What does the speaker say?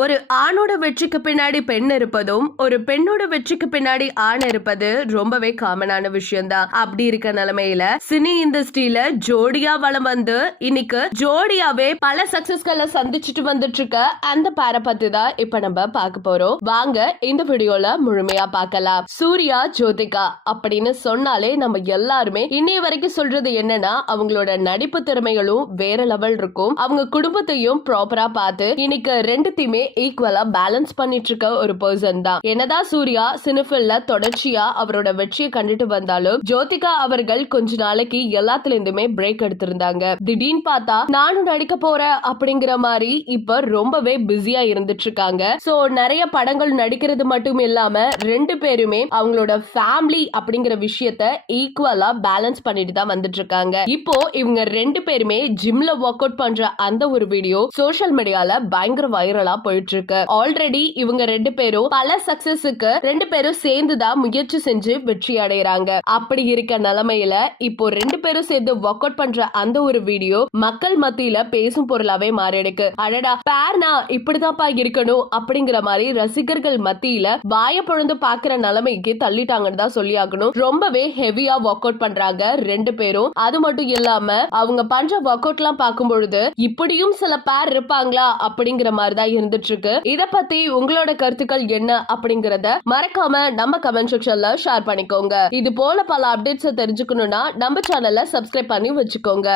ஒரு ஆணோட வெற்றிக்கு பின்னாடி பெண் இருப்பதும் ஒரு பெண்ணோட வெற்றிக்கு பின்னாடி ஆண் இருப்பது ரொம்பவே காமனான விஷயம்தான். அப்படி இருக்க நிலைமையில சினி இண்டஸ்ட்ரியில ஜோடியா வளம் வந்து இன்னைக்கு ஜோடியாவே பல சக்சஸ்களை சந்திச்சுட்டு வந்துட்டு இருக்க அந்த பேரை பத்தி தான் இப்ப நம்ம பார்க்க போறோம். வாங்க இந்த வீடியோல முழுமையா பார்க்கலாம். சூர்யா ஜோதிகா அப்படின்னு சொன்னாலே நம்ம எல்லாருமே இன்னை வரைக்கும் சொல்றது என்னன்னா அவங்களோட நடிப்பு திறமைகளும் வேற லெவல் இருக்கும். அவங்க குடும்பத்தையும் ப்ராப்பரா பார்த்து இன்னைக்கு ரெண்டுத்தையுமே ஈக்குவலா பேலன்ஸ் பண்ணிட்டு இருக்க ஒரு பர்சன் தான். என்னதான் சூர்யா சினிஃபில்ல தொடர்ச்சியா அவரோட வெற்றியை கண்டுட்டு வந்தாலும் ஜோதிகா அவர்கள் கொஞ்ச நாளைக்கு எல்லாத்துல இருந்துமே பிரேக் எடுத்திருந்தாங்க. திடீர்னு பார்த்தா நானும் நடிக்க போறேன் அப்படிங்கிற மாதிரி இப்ப ரொம்பவே பிஸியா இருந்துட்டு இருக்காங்க சோ நிறைய படங்கள் நடிக்கிறது மட்டும் இல்லாம ரெண்டு பேருமே அவங்களோட ஃபேமிலி அப்படிங்கிற விஷயத்த ஈக்குவலா பேலன்ஸ் பண்ணிட்டு தான் வந்துட்டு இருக்காங்க இப்போ இவங்க ரெண்டு பேருமே ஜிம்ல ஒர்க் அவுட் பண்ற அந்த ஒரு வீடியோ சோசியல் மீடியால பயங்கர வைரலா போயிட்டு இருக்கு ஆல்ரெடி இவங்க ரெண்டு பேரும் பல சக்சஸுக்கு ரெண்டு பேரும் சேர்ந்து தான் முயற்சி செஞ்சு வெற்றி அடைகிறாங்க அப்படி இருக்க நிலைமையில இப்போ ரெண்டு பேரும் சேர்ந்து ஒர்க் அவுட் பண்ற அந்த ஒரு வீடியோ மக்கள் மத்தியில பேசும் பொருளாவே மாறிடுக்கு அடடா பேர்னா இப்படிதான்ப்பா இருக்கணும் அப்படிங்கிற மாதிரி ரசிகர்கள் மத்தியில வாய பொழுந்து பாக்குற நிலைமைக்கு தள்ளிட்டாங்கன்னு தான் சொல்லி ஆகணும். ரொம்பவே ஹெவியா ஒர்க் அவுட் பண்றாங்க ரெண்டு பேரும். அது மட்டும் இல்லாம அவங்க பண்ற ஒர்க் அவுட் எல்லாம் பார்க்கும் பொழுது இப்படியும் சில பேர் இருப்பாங்களா அப்படிங்கிற மாதிரி தான் இருந்து இருந்துட்டு இருக்கு இத பத்தி உங்களோட கருத்துக்கள் என்ன அப்படிங்கறத மறக்காம நம்ம கமெண்ட் செக்ஷன்ல ஷேர் பண்ணிக்கோங்க. இது போல பல அப்டேட்ஸ் தெரிஞ்சுக்கணும்னா நம்ம சேனலை சப்ஸ்கிரைப் பண்ணி வச்சுக்கோங்க.